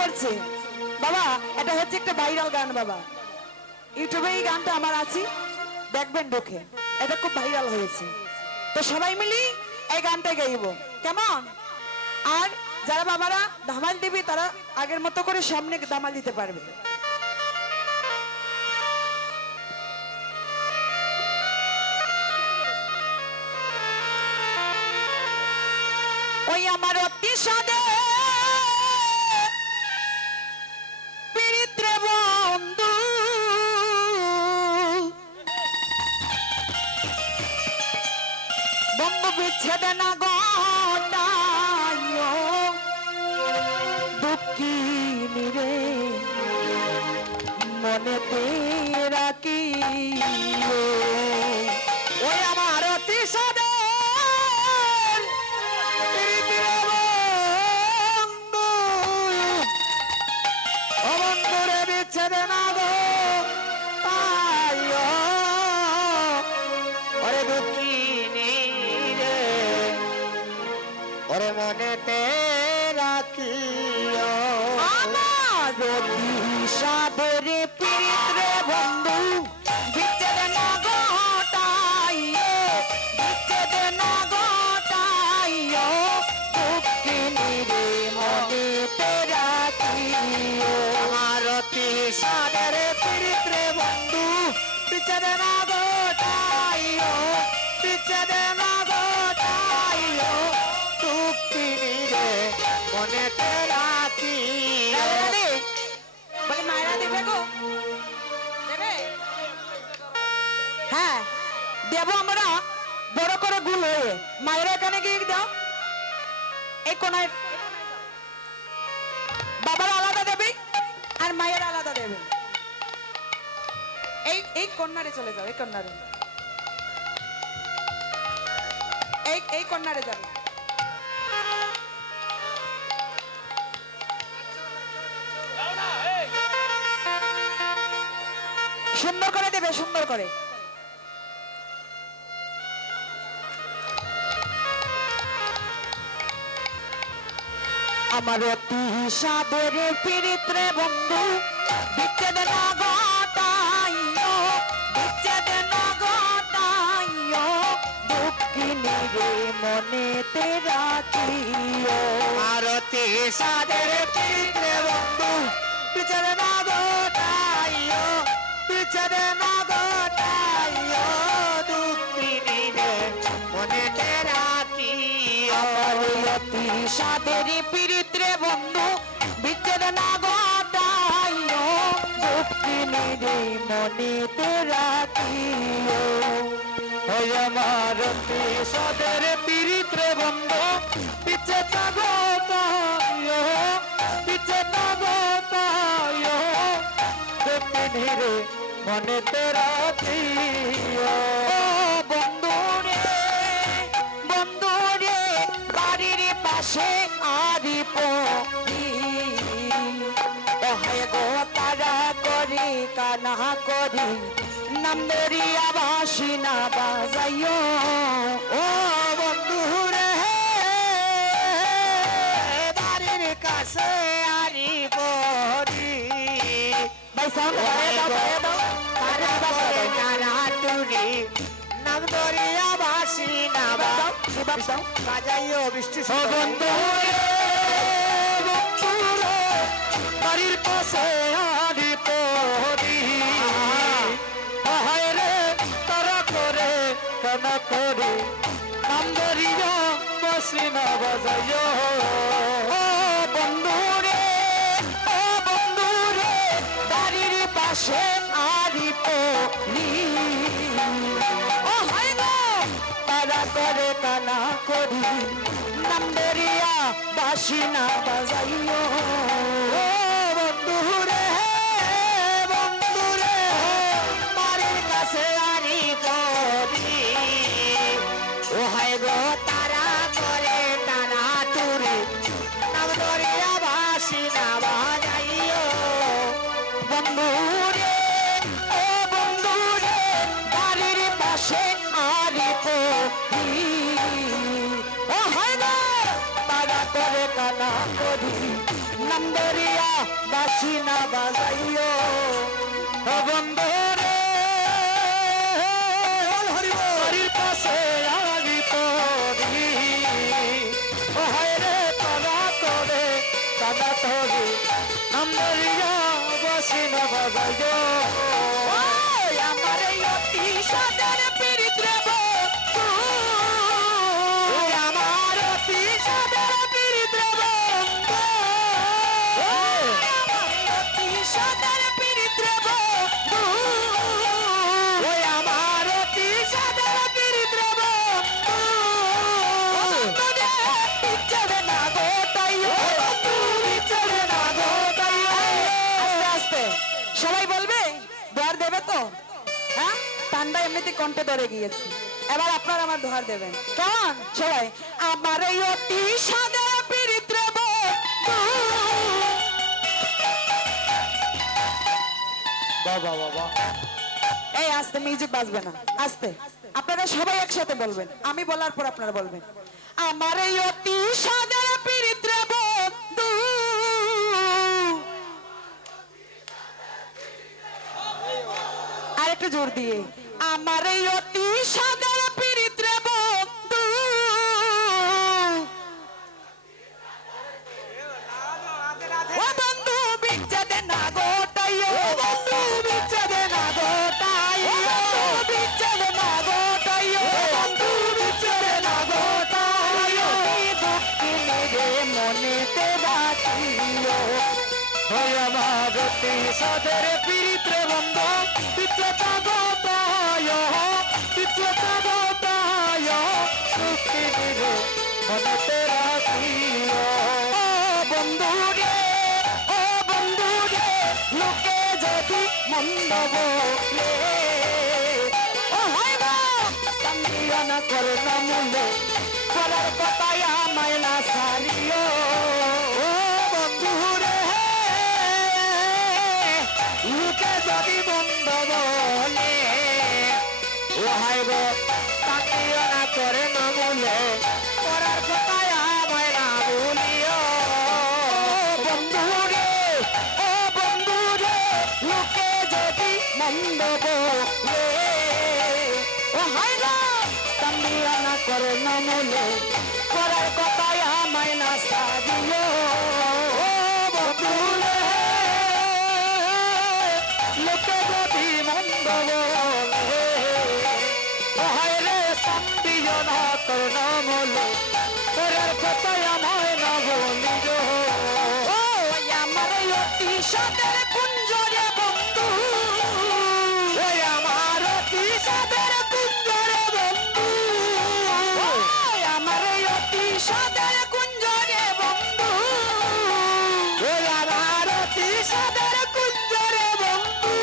করছে বাবা, এটা হচ্ছে একটা ভাইরাল গান বাবা। ইউটিউবে এই গানটা আমার আছে, দেখবেন ঢুকে, এটা খুব ভাইরাল হয়েছে। তো সবাই মিলি এই গানটা গাইব, কেমন? আর যারা বাবারা ধামাল দিবি তারা আগের মতো করে সামনে ধামাল দিতে পারবে। ওই আমার অতি সাদে পিরিত্রে বন্ধু, বন্ধু বিচ্ছেদ না গটাইও দুঃখিনী রে মনেতে রাখিও। ওই আমার অতি সাদে মনেতে রাখিও। আমার সাদের পিরিত্রে বন্ধু বিচ্ছেদ না ঘটাইও, বিচ্ছেদ না ঘটাইও দুঃখিনী রে মনেতে রাখিও। আমার অতি সাদের পিরিত্রে বন্ধু বিচ্ছেদ না ঘটাইও, বিচ্ছেদ না ঘটাইও দুঃখিনী রে মনেতে রাখিও। বলে মায়েরা দেবে গো, দেবে? হ্যাঁ দেবো আমরা বড় করে গুল হয়ে। মায়েরা এখানে গিয়ে দাও, এই কোনায় বাবার আলাদা দেবে আর মায়ের আলাদা দেবে। এই কর্নারে চলে যাও, এই কর্নারে, এই কর্নারে যাবে। সুন্দর করে দেবে, সুন্দর করে। আমার অতি সাদের পিরিত্রে বন্ধু বিচ্ছেদ না ঘটাইও, বিচ্ছেদ না ঘটাইও দুঃখিনী রে মনেতে রাখিও। আমার অতি সাদের পিরিত্রে বন্ধু বিচ্ছেদ না ঘটাইও, বিচ্ছেদ না ঘটাইও দুঃখিনী রে মনেতে রাখিও। অতি সাদের পিরিত্রে বন্ধু বিচ্ছেদ না ঘটাইও দুঃখিনী রে মনেতে রাখিও। ওই আমার অতি সাদের পিরিত্রে বন্ধু বিচ্ছেদ না ঘটাইও, বিচ্ছেদ না ঘটাইও দুঃখিনী রে মনেতে রাখিও। বন্ধু রে, বন্ধু রে বাড়ির পাশে আরি পড়ি, ওহে গো তারা করি কানা করি নাম ধরিয়া বাঁশি না বাজাইও। ও বন্ধু রে বাড়ির কাছে আরি পড়ি, ভাই সাউন্ড বাড়িয়ে দাও, বাড়িয়ে দাও। নাম ধরিয়া বাসি না বাজাইও বৃষ্টি। বন্ধু রে, বন্ধু রে বাড়ির পাশে আরি পড়ি, হায় রে তারা করে কেন করে নাম ধরিয়া বাসি না বাজাইও। বন্ধু রে, ও বন্ধু রে বাড়ির পাশে আরি পড়ি, ও হায় গো তারা করে কানা করি নাম ধরিয়া বাঁশি না বাজাইও। ও বন্ধু রে, বন্ধু রে বাড়ির কাছে আরি পড়ি, ও হায় গো তারা করে টানা তুরে নাম ধরিয়া বাসি না বাজাইও। বন্ধু রে, ও বন্ধু রে বাড়ির পাশে আরি পড়ি, ও হায় গো তারা করে কানা করি নাম নাম ধরিয়া বাসি না বাজাইও ও বন্ধু রে বাড়ির পাশে আমি তোরি ও হায় রে তারা তোরে তারা তোরে নাম ধরিয়া বাসি না বাজাইও আমার এই অতি সাদের পীড়িত রে বন্ধু, আমার অতি সাদের পীড়িত রে বন্ধু আমার অতি সাদের পীড়িত রে বন্ধু, ওই আমার অতি সাদের পীড়িত রে বন্ধু বন্ধুরে পিছনে না গোটাইও, বন্ধু বিচরে না গোটাইও আস্তে আস্তে সবাই বলবে, দোয়ার দেবে তো? হ্যাঁ, ঠান্ডা এমনিতে কণ্ঠে ধরে গিয়েছে, এবার আপনারা আমার দোয়ার দেবেন কেমন? সবাই আমার এই অতি সাদের পীড়িত রে বন্ধু, বাবা বাবা এই আস্তে, মিউজিক বাজবে না, আস্তে আপনারা সবাই একসাথে বলবেন, আমি বলার পর আপনারা বলবেন। আমার এই অতি সাদের পীড়িত রে বন্ধু, আর একটু জোর দিয়ে, আমার এই অতি সাদের পীড়িত রে বন্ধু, ও বন্ধু বিচ্ছেদে না গোটাইও, বন্ধু বিচ্ছেদে না গোটাইও, বন্ধু বিচ্ছেদে না গোটাইও, বন্ধু বিচ্ছেদে না গোটাইও, দক্ষিণে রে মনেতে রাখিও, ওই আমার অতি সাদের পীড়িত রে বন্ধু বিচতা গোটায় বিচতা গোটায় সুখী রে মনেতে রাখিও ও বন্ধু রে, ও বন্ধু রে, লোকে যদি মন্দ বলে, ও হয় গো কান্দিও না করো না মূলে, করার কথায় আমায় না সারিও, ও বন্ধু রে লোকে যদি বন্ধ বলে ও হাই গো তাকিও না করে না বলে করার কথায় আমায় না বলিও বন্ধু রে, ও বন্ধু রে, লোকে যদি মন্দ বলে, ও হয় গো কান্দিও না করো না মূলে, করার কথায় আমায় না সারিও, ও বন্ধু রে লোকে যদি মন্দ বলে ও হায় রে শান্তিও না তোর নাম হলো করার কথায় আমায় না বলিও ও আমার অতি সাদের কুঞ্জ রে বন্ধু, ওই আমার অতি সাদের কুঞ্জ রে বন্ধু ও আমার অতি সাদের কুঞ্জ রে বন্ধু, ওই আমার অতি সাদের কুঞ্জ রে বন্ধু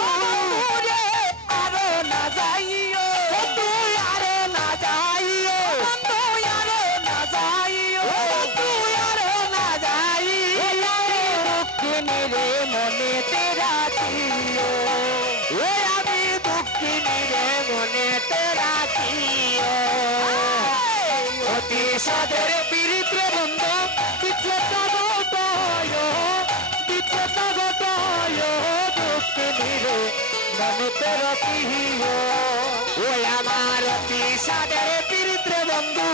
ও বন্ধু রে আরো না যাইও, বন্ধু আরো না যাইও বন্ধু আরো না যাইও, বন্ধু আরো না যাইও দক্ষিণী রে মনেতে রাখিও, ওই আমি দুঃখিনী রে মনেতে রাখিও অতি সাদের পীড়িত রে বন্ধু বিচ্ছেদটা গোটায় বিচ্ছেদটা গোটায় দুঃখিনী রে মনেতে রাখিও ওই আমার অতি সাদের পীড়িত রে বন্ধু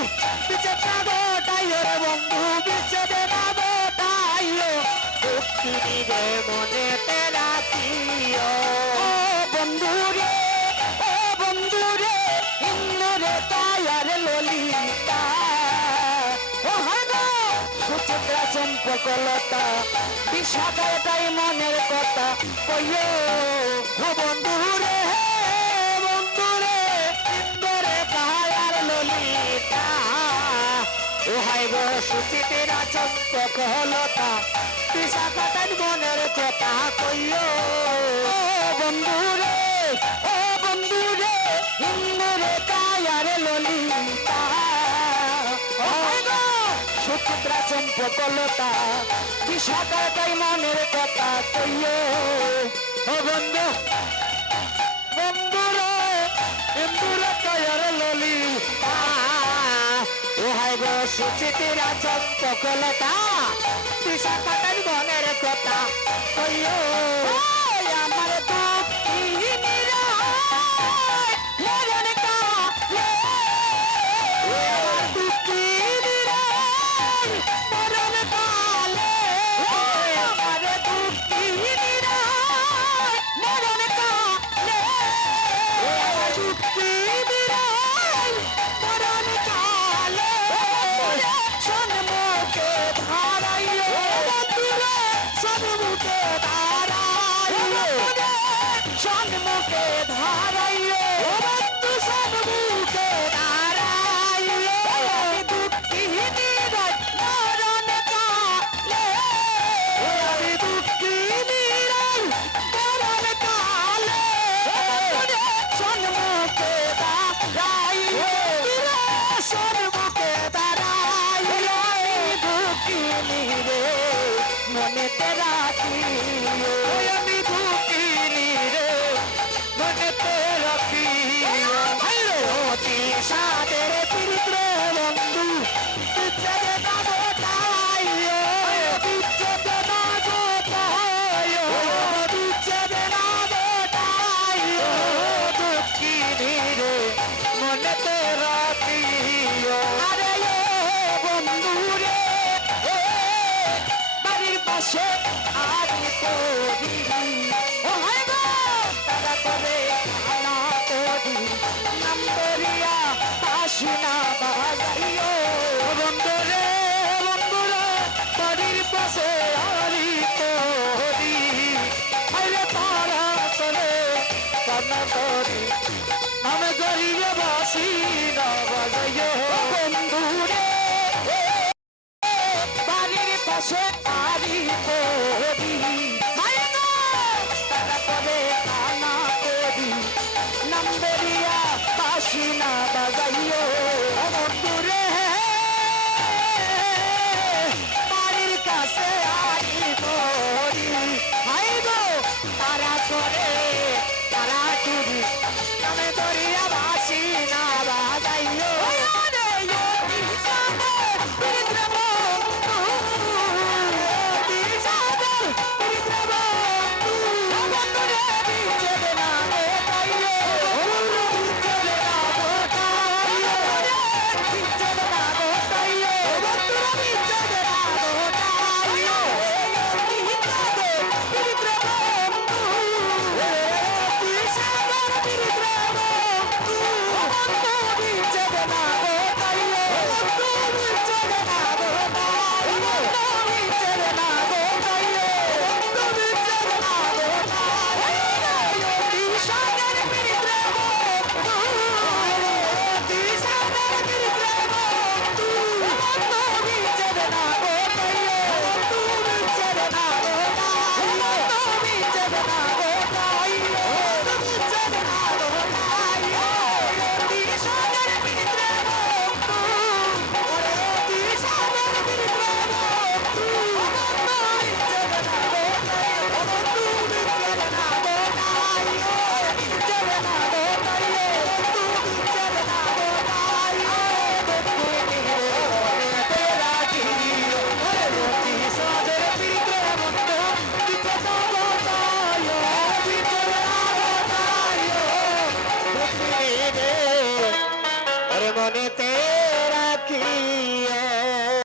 বিচ্ছেদটা গোটায় রে বন্ধু বিচ্ছেদে না গোটায় দুঃখিনী রে মনেতে রাখিও ও বন্ধু রে, ও বন্ধু রে, ইন্দ্র রে তায়ার ললিতা, ও হাগো সুচিত্রা চম্পকলতা, বিশাখায় তাই মনের কথা কইও, ও বন্ধু রে ইন্দরে কায়ার ললিতা ও হাই গো সুচিতেরা চম্পকলতা বিশাখাটাই মনের কথা কইও ও বন্ধু রে, ও বন্ধু রে, ইন্দ্র রে তায়ার ললিতা, ও হাগো সুচিত্রা চম্পকলতা, বিশাখায় তাই মনের কথা কইও, ও বন্ধু বন্ধুরে ইন্দুরে কায়ার ললিতা ও হাই গো সুচিতিরা চম্পকলতা দিশা কাটার বনের কথা কইও আমার দুঃখী নিরায় মরণ কালে আমার দুঃখী নিরায় মরণ কালে আমার দুঃখী নিরায় মরণ কালে আমার দুঃখী নিরায় মরণ কালে সন্মুখে ধারাইও বন্ধুরে সন্মুখে ধারাইও সন্মুখে ধারাইও বন্ধু সন্মুখে ধারাইও আমি দুঃখী নিরায় মরণ কালে আমি দুঃখী নিরায় মরণ কালে সন্মুখে দাঁড়াইও সন্মুখে দাঁড়াইও আমি দুঃখী নিরে মনেতে রাখিও আমি দুঃখী রে মনেতে রাখিও অতি সাদের পিত্র বন্ধু বিচ্ছেদে না গোটাইও বিচ্ছেদে না গোটাইও বিচ্ছেদে না গোটাইও দুঃখী রে মনেতে রাখিও আরে এ বন্ধু রে বাড়ির পাশে আদি করি